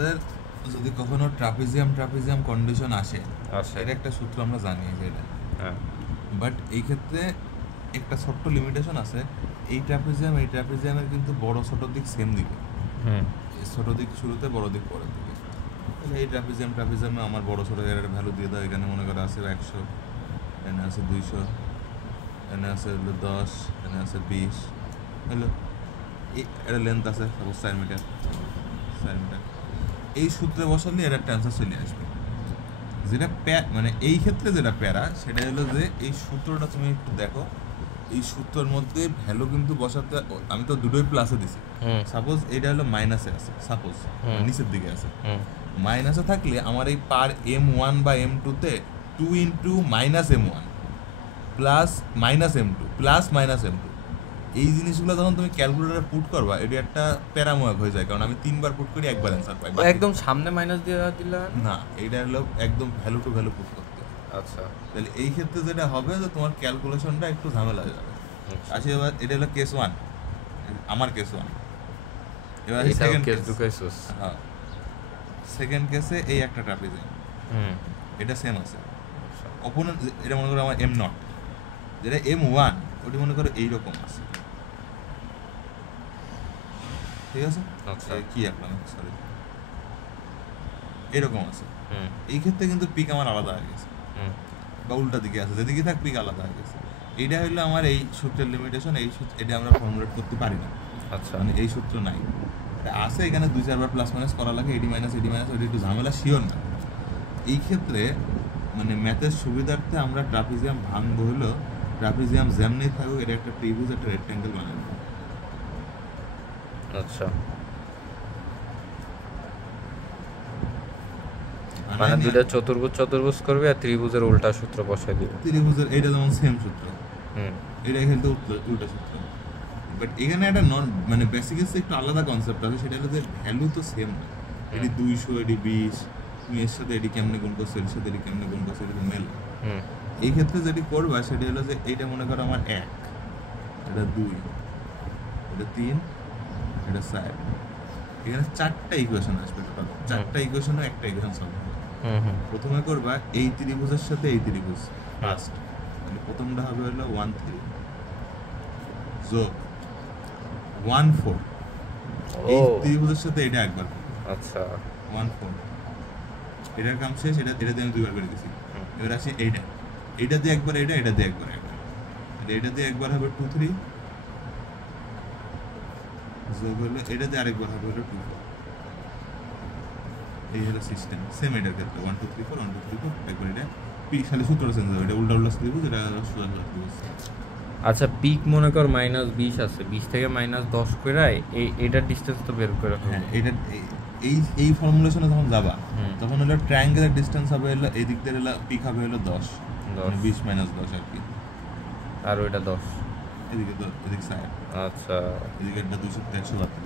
আমাদের যদি কখনো ট্রাপিজিয়াম কন্ডিশন আসে, এর একটা সূত্র আমরা জানি যে এটা, বাট এই ক্ষেত্রে একটা ছোট্ট লিমিটেশন আছে। এই ট্রাপিজিয়ামের কিন্তু বড় ছোট দিক সেম দিকে, ছোট দিক শুরুতে, বড় দিক পরের দিকে। তাহলে এই ট্রাপিজিয়ামে আমার বড় ছোট এর ভ্যালু দিয়ে দাও। এখানে মনে করো আছে 100, এখানে আছে 200, এখানে আছে হলো 10, এখানে আছে 20, হলো এটা লেন্থ আছে সাপোজ 4 মিটার। এই সূত্রে বসালে এর একটা অ্যান্সার চলে আসবে। যেটা মানে এই ক্ষেত্রে যেটা প্যারা সেটা হলো যে এই সূত্রটা তুমি একটু দেখো, এই সূত্রের মধ্যে ভ্যালু কিন্তু বসাতে, আমি তো দুটোই প্লাসে দিছি। সাপোজ এটা হলো মাইনাসে আছে, সাপোজ নিচের দিকে আছে, মাইনাসে থাকলে আমার এই পার M1 বা M2-তে 2 into minus M1 plus minus M2 plus minus M2, এই জিনিসগুলো যখন তুমি ক্যালকুলেটরে পুট করবা এটা একটা প্যারামোয়াক হয়ে যায়, কারণ আমি 3বার পুট করি 1বার অ্যান্সার পাই। একদম সামনে মাইনাস দিয়ে দিলা না, এটা হলো একদম ভ্যালু টু ভ্যালু পুট করতে। আচ্ছা, তাহলে এই ক্ষেত্রে যেটা হবে যে তোমার ক্যালকুলেশনটা একটু ঝামেলা হয়ে যাবে। আসি এবার, এটা হলো কেস 1, আমার কেস 1। এবার সেকেন্ড কেস, হ্যাঁ সেকেন্ড কেসে এই একটা ট্রাপিজিয়াম, এটা সেম আছে। অপোনেন্ট এটা মনে করো আমার M0, যেটা M1 ওটি মনে করো এইরকম আছে, ঠিক আছে? কি একদম সরি, এরকম আছে। এই ক্ষেত্রে কিন্তু পিক আমার আলাদা হয়ে গেছে, বা উল্টা দিকে আছে, যেদিকে থাক পিক আলাদা হয়ে গেছে। এইটা হলো আমার এই সূত্রের লিমিটেশন। এটা আমরা ফর্মুলেট করতে পারি না। আচ্ছা, মানে এই সূত্র নাই, এটা আছে এখানে 2-4বার প্লাস মাইনাস করা লাগে, এডি মাইনাস ওইটা একটু ঝামেলা, শিওর না। এই ক্ষেত্রে মানে ম্যাথের সুবিধার্থে আমরা ট্রাপিজিয়াম ভাঙবো হলো, ট্রাপিজিয়াম যেমনি থাকুক এটা একটা ত্রিভুজ, একটা রেক্ট্যাঙ্গেল বানাবো। আচ্ছা, মানে দুইটা চতুর্ভুজ করবে আর ত্রিভুজের উল্টা সূত্র বসাই দিবে। ত্রিভুজের এটা যেমন সেম সূত্র, এটা এখানে উল্টা সূত্র, বাট এখানে একটা মানে বেসিক্যালি একটু আলাদা কনসেপ্ট আছে। সেটা হলো যে ভ্যালু তো সেম না, এটি 200, এটি 20, তুমি এর সাথে এটি কেমনে গুণ করছো, এর সাথে এটি কেমনে গুণ করছো, এটা মেল। এই ক্ষেত্রে যেটি করবা সেটা হলো যে এইটা মনে করো আমার 1, এটা 2, এটা 3, এটা 4, এখানে 4টা ইকুয়েশন আসবে টোটাল। 4টা ইকুয়েশনে একটা ইকুয়েশন সলভ হবে। প্রথমে করবা এই ত্রিভুজের সাথে এই ত্রিভুজ ফার্স্ট, মানে প্রথমটা হবে হলো 1 3 যোগ 1 4, এই ত্রিভুজের সাথে এটা একবার। আচ্ছা, 1 4 এটার কাম শেষ। এটা দিয়ে আমি 2বার করে দিছি। এবার আসি এইটা দিয়ে একবার, এটা দিয়ে একবার, এটা দিয়ে একবার হবে 2 3 যোগ হলো এটা দিয়ে আরেকবার হবে হলো 2 4। এই হলো সিস্টেম সেম এটার ক্ষেত্রে 1 2 3 4 1 2 3 4 একবার। এটা পিক খালি সূত্র চেঞ্জ হবে, এটা উল্টা ত্রিভুজ, এটা সোজা ত্রিভুজ। আচ্ছা, পিক মনে কর -20 আছে, 20 থেকে -10 করে এটার ডিসটেন্স তো বের করে। হ্যাঁ, এটা এই ফর্মুলেশনে যখন যাবা তখন হলো ট্রায়াঙ্গেলের ডিসটেন্স হবে হলো এই দিক থেকে হলো পিক হবে হলো 10, 20 - 10 আর কি, আর ওইটা 10, এদিকে 4। আচ্ছা, এদিকে 200 100